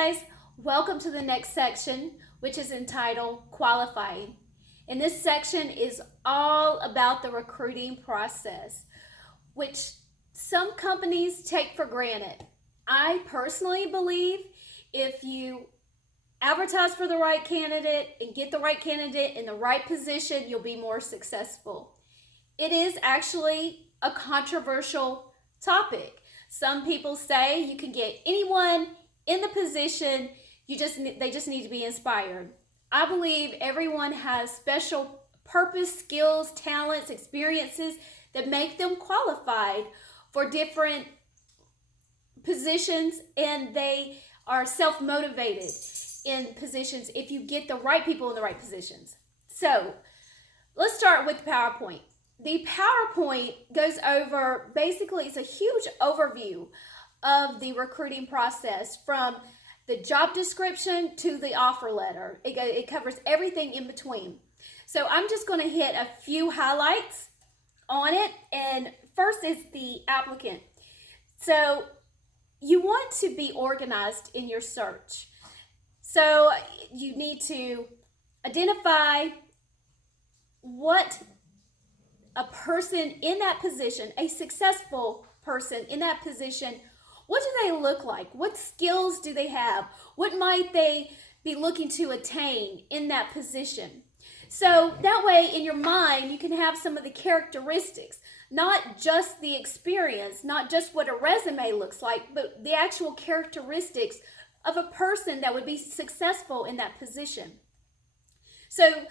guys, welcome to the next section, which is entitled Qualifying. And this section is all about the recruiting process, which some companies take for granted. I personally believe if you advertise for the right candidate and get the right candidate in the right position, you'll be more successful. It is actually a controversial topic. Some people say you can get anyone in the position, they just need to be inspired. I believe everyone has special purpose, skills, talents, experiences that make them qualified for different positions, and they are self-motivated in positions if you get the right people in the right positions. So let's start with PowerPoint. The PowerPoint goes over, basically it's a huge overview of the recruiting process from the job description to the offer letter. It covers everything in between. So I'm just going to hit a few highlights on it. And first is the applicant. So you want to be organized in your search. So you need to identify what a person in that position, a successful person in that position, what do they look like? What skills do they have? What might they be looking to attain in that position? So that way in your mind, you can have some of the characteristics, not just the experience, not just what a resume looks like, but the actual characteristics of a person that would be successful in that position. So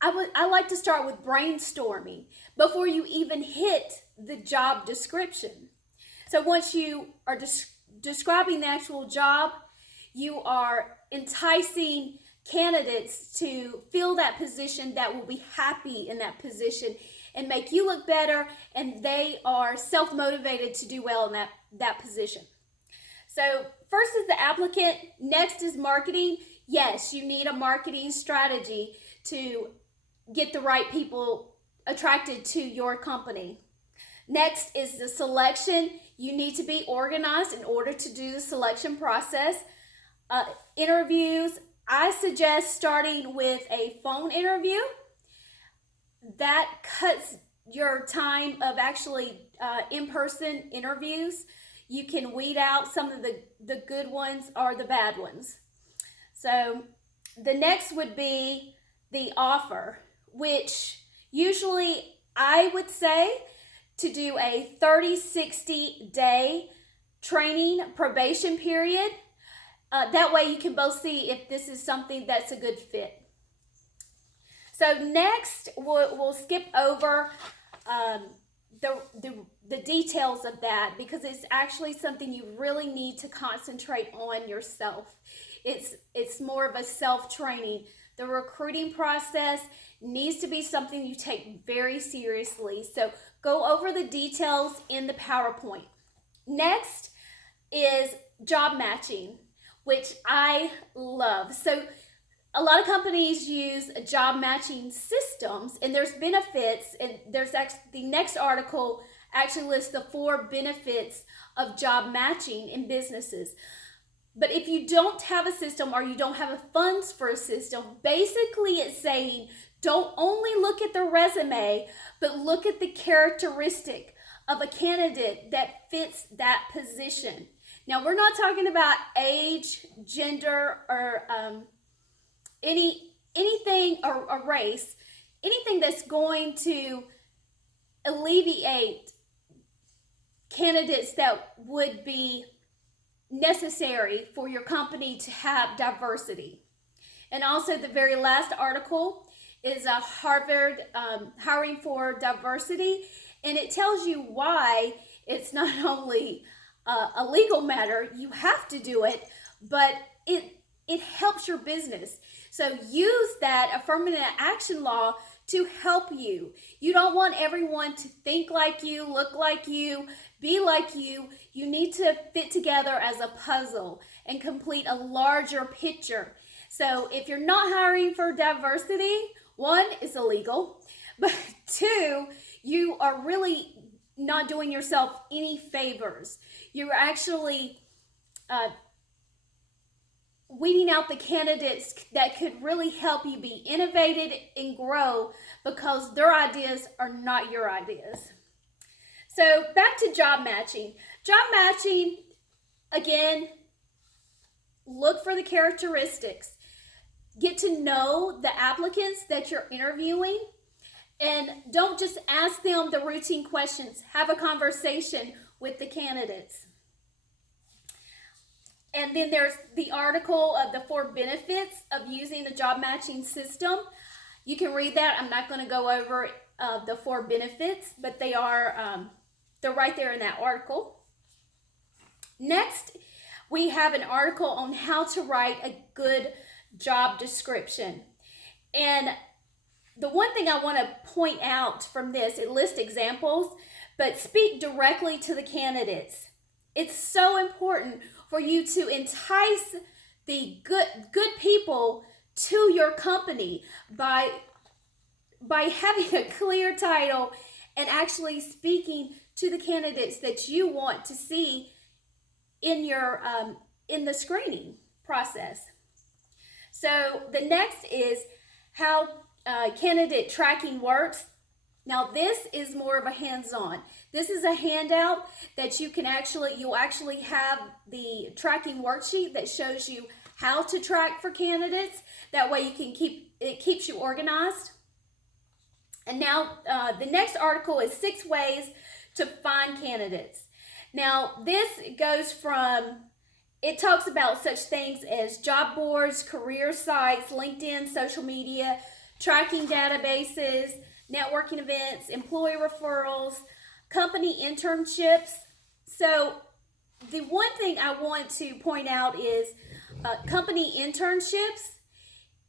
I like to start with brainstorming before you even hit the job description. So once you are describing the actual job, you are enticing candidates to fill that position that will be happy in that position and make you look better, and they are self-motivated to do well in that position. So first is the applicant, next is marketing. Yes, you need a marketing strategy to get the right people attracted to your company. Next is the selection. You need to be organized in order to do the selection process. Interviews, I suggest starting with a phone interview. That cuts your time of actually in-person interviews. You can weed out some of the good ones or the bad ones. So the next would be the offer, which usually I would say to do a 30-60 day training probation period. That way you can both see if this is something that's a good fit. So next we'll skip over the details of that, because it's actually something you really need to concentrate on yourself. It's more of a self-training. The recruiting process needs to be something you take very seriously. So go over the details in the PowerPoint. Next is job matching, which I love. So a lot of companies use job matching systems, and there's benefits, and there's actually the next article actually lists the 4 benefits of job matching in businesses. But if you don't have a system, or you don't have funds for a system, basically it's saying don't only look at the resume, but look at the characteristic of a candidate that fits that position. Now, we're not talking about age, gender, or anything, or race, anything that's going to alleviate candidates that would be necessary for your company to have diversity. And also the very last article is a Harvard hiring for diversity, and it tells you why it's not only a legal matter, you have to do it, but it helps your business. So use that affirmative action law to help you. You don't want everyone to think like you, look like you, be like you. You need to fit together as a puzzle and complete a larger picture. So if you're not hiring for diversity, 1, it's illegal, but 2, you are really not doing yourself any favors. You're actually weeding out the candidates that could really help you be innovative and grow because their ideas are not your ideas. So back to job matching. Job matching, again, look for the characteristics. Get to know the applicants that you're interviewing, and don't just ask them the routine questions. Have a conversation with the candidates. And then there's the article of the 4 benefits of using the job matching system. You can read that. I'm not going to go over the 4 benefits, but they're right there in that article. Next, we have an article on how to write a good job description. And the one thing I want to point out from this, it lists examples, but speak directly to the candidates. It's so important for you to entice the good people to your company by having a clear title and actually speaking to the candidates that you want to see in your in the screening process. So the next is how candidate tracking works. Now this is more of a hands-on. This is a handout that you'll actually have the tracking worksheet that shows you how to track for candidates. That way it keeps you organized. And now the next article is 6 ways to find candidates. Now this goes from, it talks about such things as job boards, career sites, LinkedIn, social media, tracking databases, networking events, employee referrals, company internships. So the one thing I want to point out is company internships.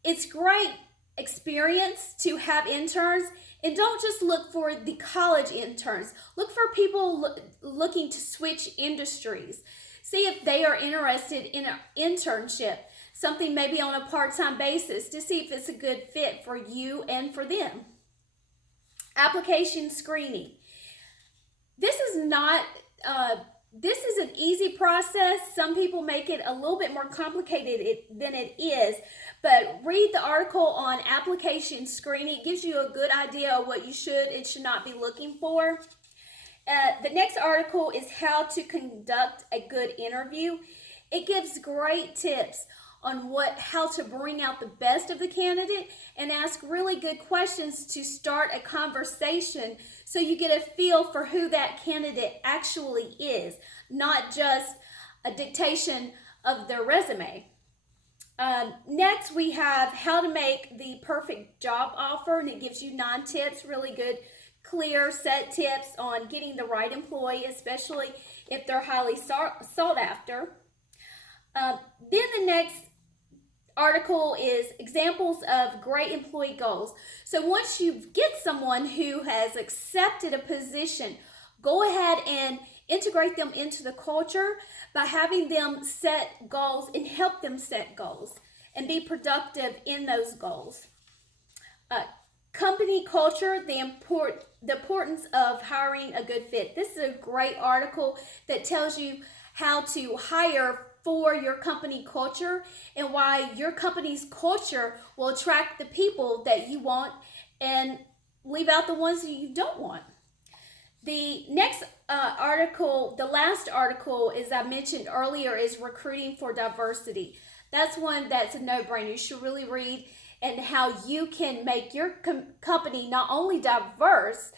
It's great experience to have interns, and don't just look for the college interns. Look for people looking to switch industries. See if they are interested in an internship, something maybe on a part-time basis, to see if it's a good fit for you and for them. Application screening. This is an easy process. Some people make it a little bit more complicated than it is, but read the article on application screening. It gives you a good idea of what you should and should not be looking for. The next article is how to conduct a good interview. It gives great tips on how to bring out the best of the candidate and ask really good questions to start a conversation so you get a feel for who that candidate actually is, not just a dictation of their resume. Next, we have how to make the perfect job offer, and it gives you 9 tips, really good, clear set tips on getting the right employee, especially if they're highly sought after. Then the next article is examples of great employee goals. So once you get someone who has accepted a position, go ahead and integrate them into the culture by having them set goals and help them set goals and be productive in those goals. Company culture, the importance of hiring a good fit. This is a great article that tells you how to hire for your company culture and why your company's culture will attract the people that you want and leave out the ones that you don't want. The next article, the last article, as I mentioned earlier, is recruiting for diversity. That's one that's a no-brainer. You should really read, and how you can make your company not only diverse,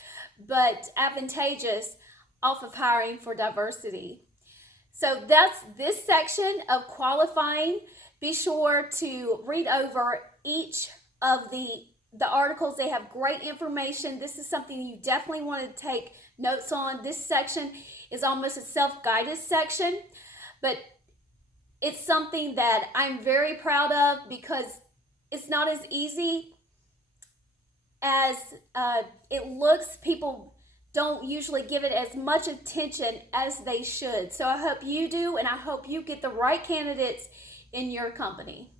but advantageous off of hiring for diversity. So that's this section of qualifying. Be sure to read over each of the articles. They have great information. This is something you definitely want to take notes on. This section is almost a self-guided section, but it's something that I'm very proud of because it's not as easy as it looks. People don't usually give it as much attention as they should. So I hope you do, and I hope you get the right candidates in your company.